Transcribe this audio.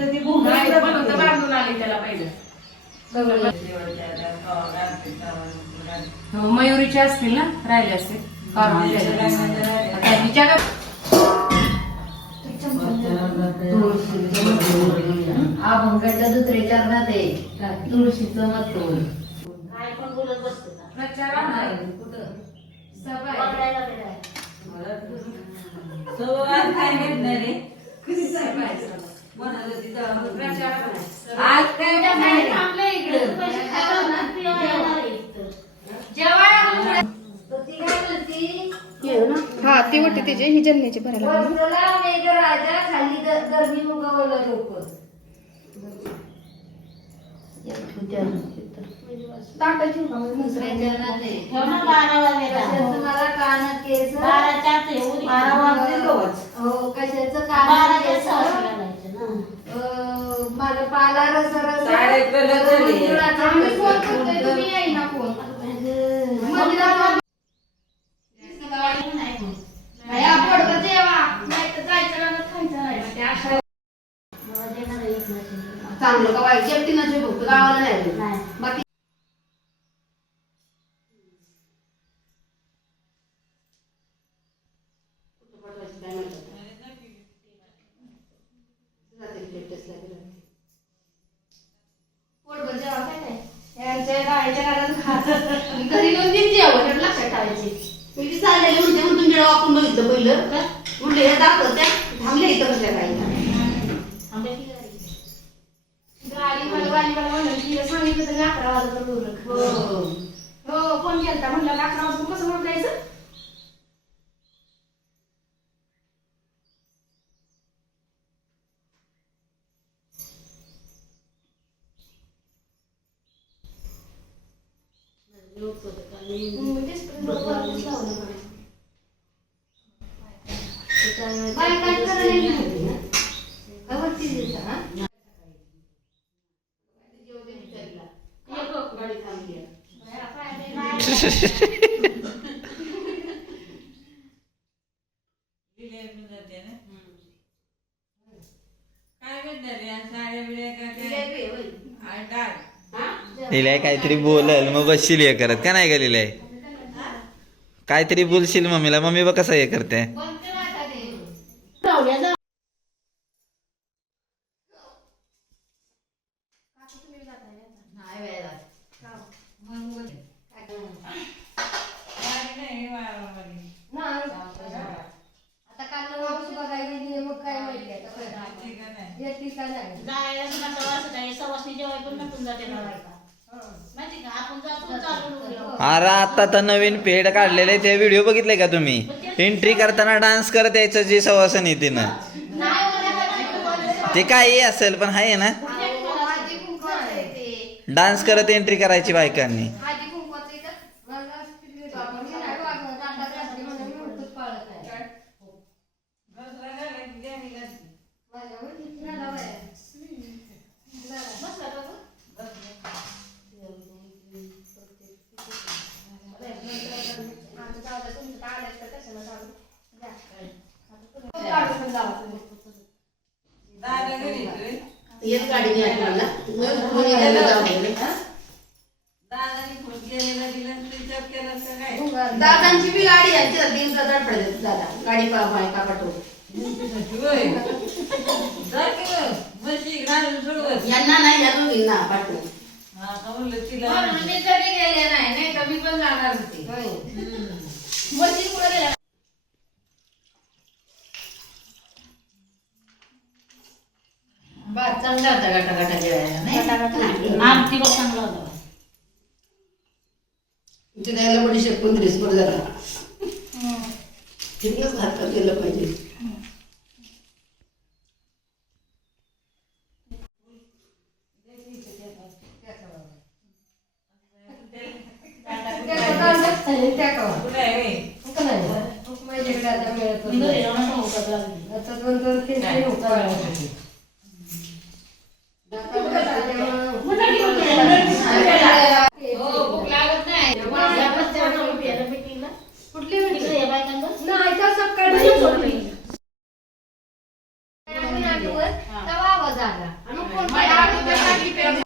तर ती बांधून आली त्याला पहिलं. मयुरीचे असतील ना, राहिले असतील अभंगाच्या दुसऱ्याच्या राहते तुळशीचं महत्व काय पण बोलत बसते का? काय घेतणार रे? आज काय थांबलं इकडं. पैसे खायला ना, पियाला येणार आहे इथं. जेवायला हा ती होती तिची ही जन्याची भरायला राजा खाली गर्दी उगवलं लोक टाकायची ठेव ना 12 वाजेला. मला कानात केस 12च्या आत आहे, उरी. 12 वाजले हो कशाचं 12 कानात ते केस 6 घालायचं ना. माझं पाला रस रस आम्ही फोन करतोय तुम्ही येई ना फोन चांगलं का वाईट एकटी नसे फक्त गावाला नाही बाकी घरी येऊन तीच जेवण लक्षात ठेवायची. मी चाललेले म्हणते म्हणून तुमच्या वाकून बघितलं पहिलं म्हणले हे दाखवत्या थांबले इथं कसल्या काही गाडी मला म्हणून तिला सांगितलं तरी 11 वाजता हो फोन केलता म्हणलं 11 वाजता कसं म्हणायचं लिहिलंय काहीतरी बोलल मग बसशील हे करत का नाही का लिहिलंय काहीतरी बोलशील मम्मीला मम्मी बघ कसं हे करते अरे आता तर नवीन पेड काढलेले ते व्हिडिओ बघितले का तुम्ही एंट्री करताना डान्स करत यायचं जी सवासनी तिनं ते काही असेल पण आहे ना डान्स करत एंट्री करायची बायकांनी येत गाडीने आठवला दादांची बी गाडी आहे तीन प्रकार पडले दादा गाडी का पाठवू यांना नाही या दोघींना पाठवू मी तरी गेले नाही तर मी पण जाणार होते. मशीन पुढे गेल्या चांगला होता गटागटा जेवायला आमटी पण चांगला होता. इथे द्यायला बडी शेकून दिलीस बरं जरा तिथनंच हात केलं पाहिजे लागा आणि मग फोन मला केला. अगोदर सांगितलं.